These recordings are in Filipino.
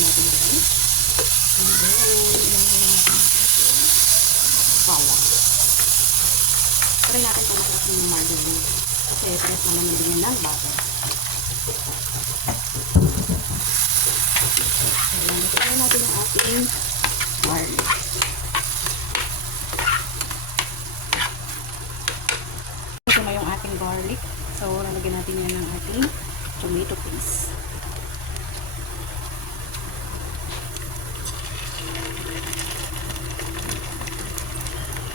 natin guys. And then, ilagay natin bawang. Try natin kung masarap yung margarine. Kasi pares naman yung din ng butter. So, ilagay natin yung ating garlic. Ito na yung ating garlic. So, lalagyan natin yan ng ating tomato paste.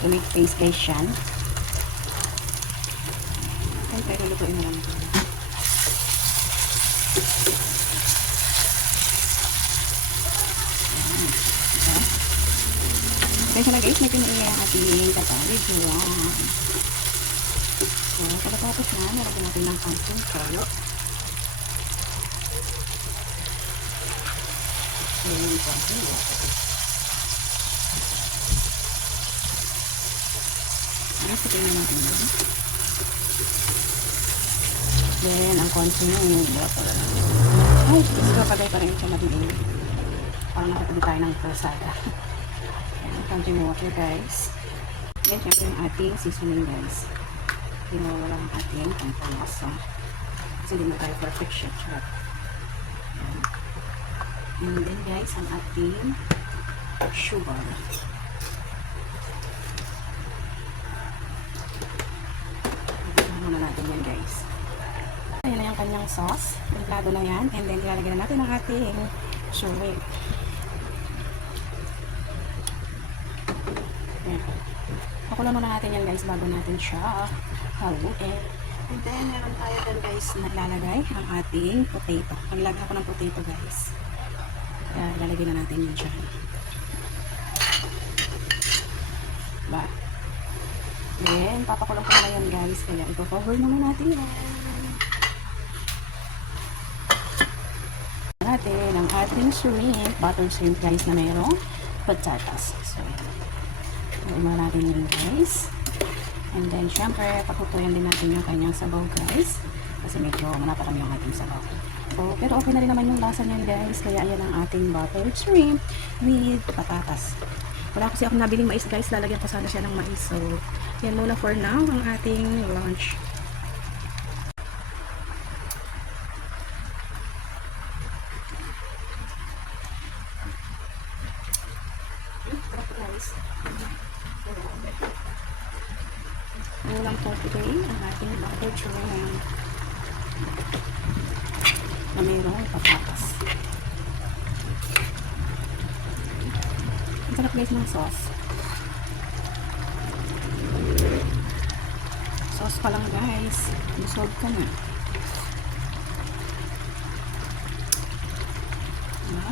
Tomato paste guys yan. Pero lutuin mo lang ito. Kaya na guys, may pinaingay ang ating katalijuan. So, pagkatapos na, nalagyan natin ng kansing toyo. Then, konting water. Nasitin na natin yun. Then, ang konting water. Ay, gusto pa tayo pa rin siya madilim. Parang nakatabi tayo ng kalsada. Konting water guys. Then, syempre yung ating seasoning guys. Ginawala ang ating pampalasa. Kasi hindi na tayo perfect chef. And then guys, ang ating sugar. Ito muna natin yan guys. Ayan na yung kanyang sauce. Templado na yan. And then, ilalagyan na natin ang ating shrimp. Pakulan muna natin yan guys bago natin siya haluin. And then meron tayo dyan guys na ilalagay ang ating potato. Naglagay ako ng potato guys. Kaya ilalagay na natin yun dyan. Diba? Then papakulan ko na yan guys. Kaya i-cover muna natin yan. Natin ang ating shrimp, buttered shrimp guys na mayroong patatas. So muna natin yun guys. And then syempre pakutuyan din natin yung kanyang sabaw guys. Kasi medyo manaparami yung ating sabaw. So, pero okay na rin naman yung lasa niyan guys. Kaya ayan ang ating buttered shrimp with patatas. Wala kasi akong nabiling mais guys. Lalagyan ko sana siya ng mais. So yan muna for now ang ating lunch. Ulam po today ang ating buttered shrimp na mayroong patatas. Ang sarap guys ng sauce. Sauce pa lang guys. Busog ka na. Diba?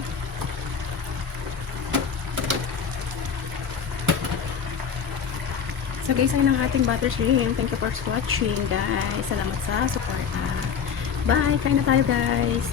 So guys, ayun ang ating butter shrimp. Thank you for watching guys. Salamat sa support. Bye! Kain na tayo guys!